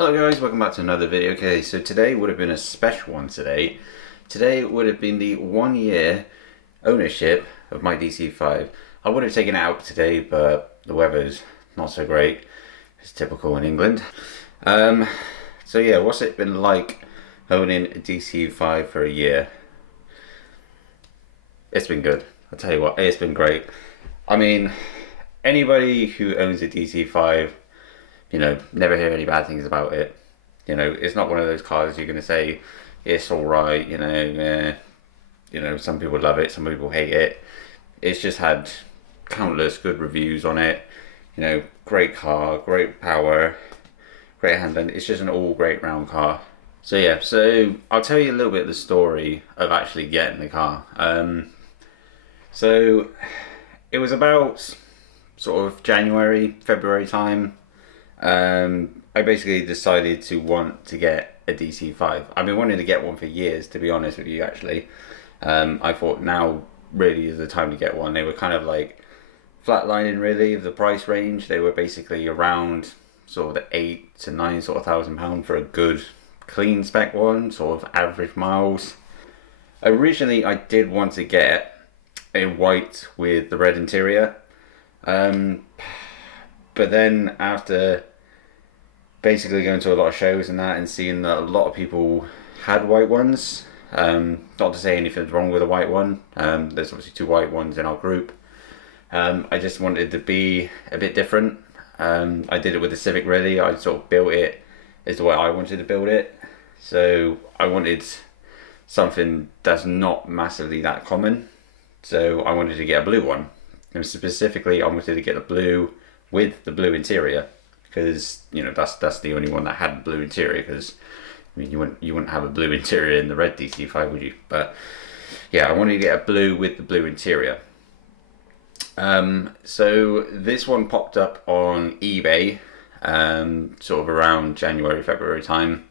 Hello guys, welcome back to another video. Okay, so today would have been a special one today. Today would have been the 1 year ownership of my DC5. I would have taken it out today, but the weather's not so great. It's typical in England. So yeah, what's it been like owning a DC5 for a year? It's been good. I'll tell you what, it's been great. I mean, anybody who owns a DC5, never hear any bad things about it. It's not one of those cars you're going to say it's all right. Some people love it, some people hate it. It's just had countless good reviews on it. Great car, great power, great handling. It's just an all great round car. So yeah, so I'll tell you a little bit of the story of actually getting the car. So it was about sort of January, February time. I basically decided to want to get a DC5. I've been wanting to get one for years, to be honest with you, actually. I thought now really is the time to get one. They were kind of like flatlining really of the price range. They were basically around sort of the £8,000 to £9,000 for a good clean spec one, sort of average miles. Originally I did want to get a white with the red interior. But then after basically going to a lot of shows and that and seeing that a lot of people had white ones, not to say anything's wrong with a white one, there's obviously two white ones in our group. I just wanted to be a bit different. I did it with the Civic really. I sort of built it as the way I wanted to build it. So I wanted something that's not massively that common. So I wanted to get a blue one. And specifically I wanted to get a blue with the blue interior, because that's the only one that had blue interior, because you wouldn't have a blue interior in the red DC5, would you? But yeah, I wanted to get a blue with the blue interior. So this one popped up on eBay sort of around January, February time.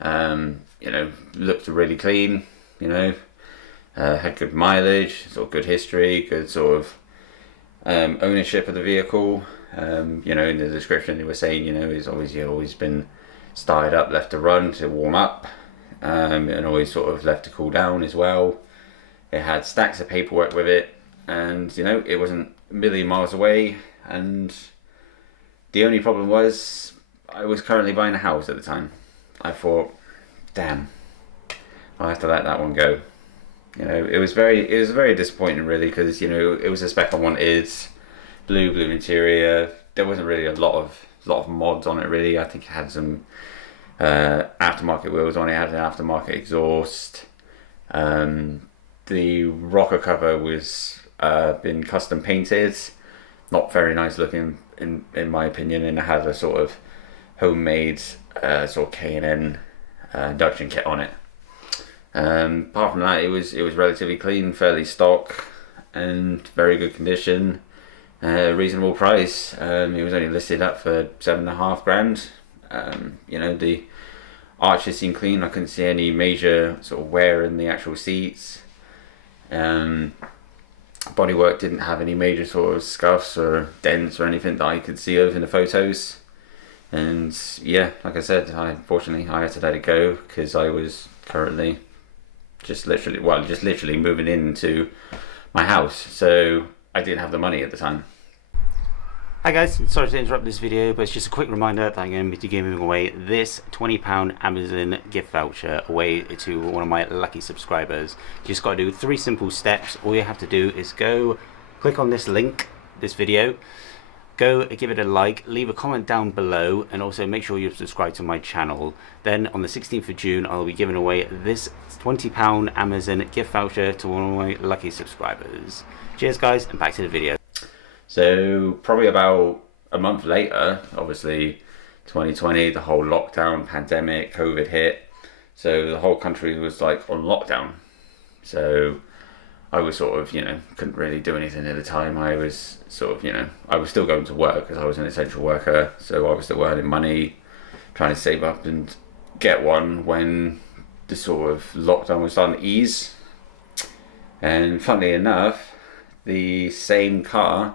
Looked really clean, had good mileage, sort of good history, good sort of ownership of the vehicle. In the description they were saying, it's always been started up, left to run to warm up, and always sort of left to cool down as well. It had stacks of paperwork with it, and it wasn't a million miles away. And the only problem was I was currently buying a house at the time. I thought, damn, I'll have to let that one go. It was very disappointing really, because it was a spec I wanted. Blue interior. There wasn't really a lot of mods on it really. I think it had some aftermarket wheels on it. It had an aftermarket exhaust. The rocker cover was been custom painted. Not very nice looking in my opinion, and it had a sort of homemade sort of K&N induction kit on it. Apart from that, it was relatively clean, fairly stock, and very good condition. Reasonable price. It was only listed up for $7,500. The arches seemed clean. I couldn't see any major sort of wear in the actual seats. Bodywork didn't have any major sort of scuffs or dents or anything that I could see of in the photos. And yeah, like I said, unfortunately I had to let it go, because I was currently just literally moving into my house, so I didn't have the money at the time. Hi guys, sorry to interrupt this video, but it's just a quick reminder that I'm going to be giving away this £20 Amazon gift voucher away to one of my lucky subscribers. You just got to do 3 simple steps. All you have to do is go click on this link, this video, go give it a like, leave a comment down below, and also make sure you're subscribed to my channel. Then on the 16th of June I'll be giving away this £20 Amazon gift voucher to one of my lucky subscribers. Cheers guys, and back to the video. So probably about a month later, obviously 2020, the whole lockdown, pandemic, COVID hit. So the whole country was like on lockdown. So I was sort of, couldn't really do anything at the time. I was sort of, I was still going to work because I was an essential worker. So I was still earning money, trying to save up and get one when the sort of lockdown was starting to ease. And funnily enough, the same car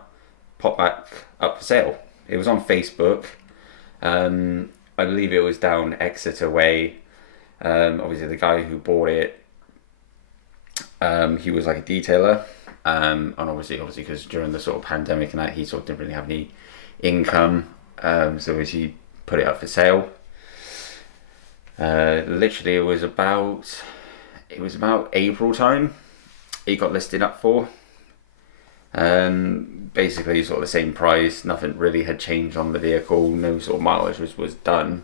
popped back up for sale. It was on Facebook. I believe it was down Exeter way. Obviously the guy who bought it, he was like a detailer, and obviously because during the sort of pandemic and that, he sort of didn't really have any income, so he put it up for sale. Literally it was about April time it got listed up for. Basically sort of the same price, nothing really had changed on the vehicle, no sort of mileage was done.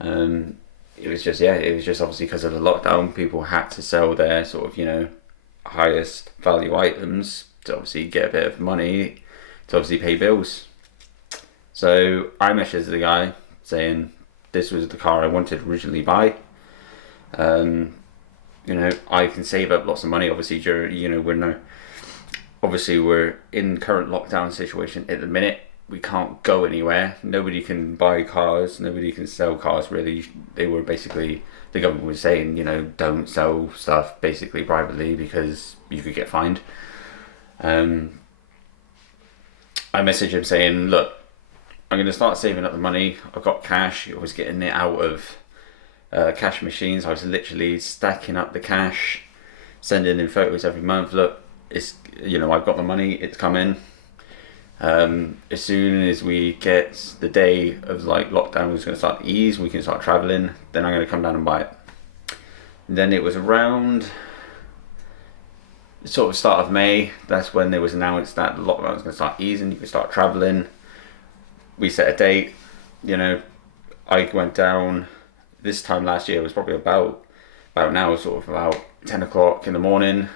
It was just obviously because of the lockdown, people had to sell their sort of, you know, highest value items to obviously get a bit of money to obviously pay bills. So I messaged the guy saying this was the car I wanted to originally buy. You know, I can save up lots of money obviously during, you know, we're in current lockdown situation at the minute. We can't go anywhere. Nobody can buy cars. Nobody can sell cars really. They were basically, the government was saying, you know, don't sell stuff basically privately because you could get fined. I messaged him saying, look, I'm going to start saving up the money. I've got cash. I was getting it out of cash machines. I was literally stacking up the cash, sending in photos every month. Look, it's, you know, I've got the money. It's coming. As soon as we get the day of like lockdown was going to start to ease, we can start traveling, then I'm going to come down and buy it. And then it was around the sort of start of May, that's when it was announced that the lockdown was going to start easing, you could start traveling. We set a date, you know, I went down this time last year. It was probably about now, sort of about 10 o'clock in the morning.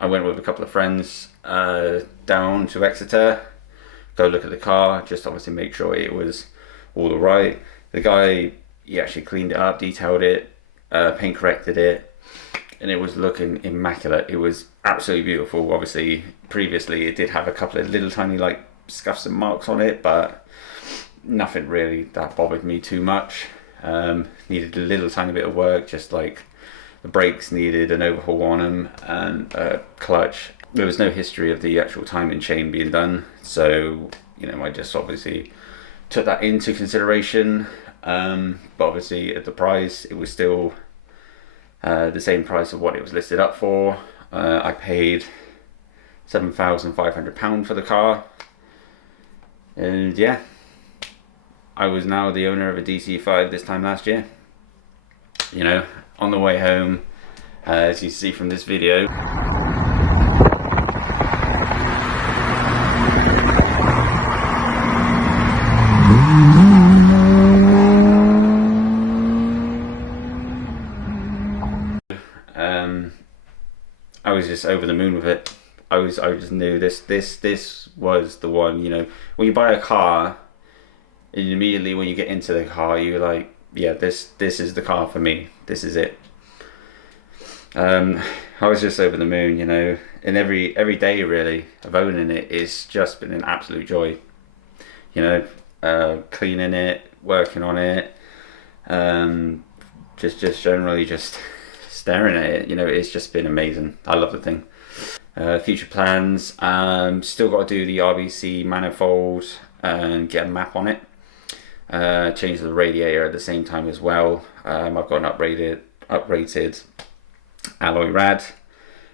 I went with a couple of friends down to Exeter, go look at the car, just obviously make sure it was all right. The guy, he actually cleaned it up, detailed it, paint corrected it, and it was looking immaculate. It was absolutely beautiful. Obviously, previously it did have a couple of little tiny like scuffs and marks on it, but nothing really that bothered me too much. Needed a little tiny bit of work, just like the brakes needed an overhaul on them, and clutch. There was no history of the actual timing chain being done, so you know I just obviously took that into consideration. But obviously at the price, it was still the same price of what it was listed up for. I paid £7,500 for the car, and yeah, I was now the owner of a DC5 this time last year. You know, on the way home, as you see from this video, I was just over the moon with it. I just knew this was the one. You know, when you buy a car, and immediately when you get into the car, you're like, yeah, this is the car for me. This is it. I was just over the moon, you know, and every day really of owning it is just been an absolute joy. You know, cleaning it, working on it, just generally just staring at it. You know, it's just been amazing. I love the thing. Future plans, still got to do the RBC manifold and get a map on it. Change the radiator at the same time as well. I've got an uprated alloy rad.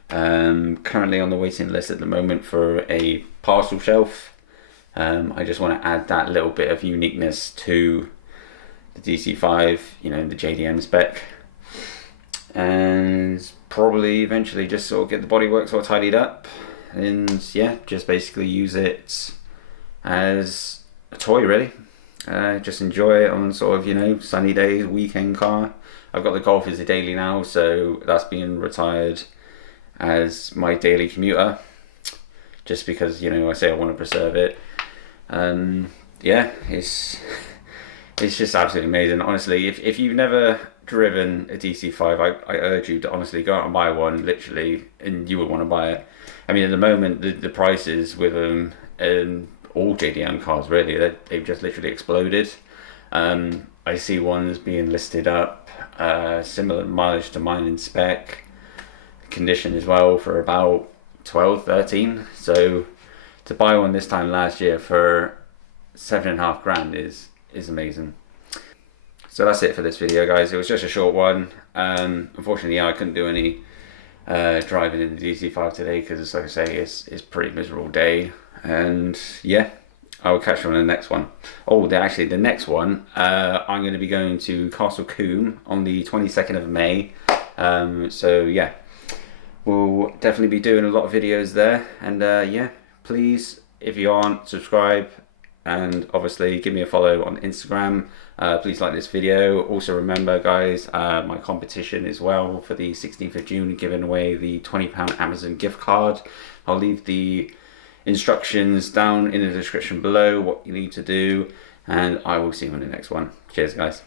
Currently on the waiting list at the moment for a parcel shelf. I just want to add that little bit of uniqueness to the DC5, you know, the JDM spec, and probably eventually just sort of get the bodywork sort of tidied up, and yeah, just basically use it as a toy really. Just enjoy it on sort of, you know, sunny days, weekend car. I've got the Golf as a daily now, so that's being retired as my daily commuter, just because, you know, I say I want to preserve it. Yeah, it's just absolutely amazing. Honestly, if you've never driven a DC5, I urge you to honestly go out and buy one, literally, and you would want to buy it. I mean, at the moment, the prices with them, and all JDM cars really, they've just literally exploded. I see ones being listed up, similar mileage to mine in spec, condition as well, for about 12, 13. So to buy one this time last year for £7.5 grand is amazing. So that's it for this video, guys. It was just a short one. Unfortunately, I couldn't do any driving in the DC5 today because, like I say, it's a pretty miserable day. And yeah, I will catch you on the next one. Oh, actually, the next one, I'm going to be going to Castle Combe on the 22nd of May. So yeah, we'll definitely be doing a lot of videos there. And yeah, please, if you aren't, subscribe. And obviously give me a follow on Instagram. Please like this video. Also remember, guys, my competition as well for the 16th of June, giving away the £20 Amazon gift card. I'll leave the instructions down in the description below, what you need to do, and I will see you on the next one. Cheers, guys.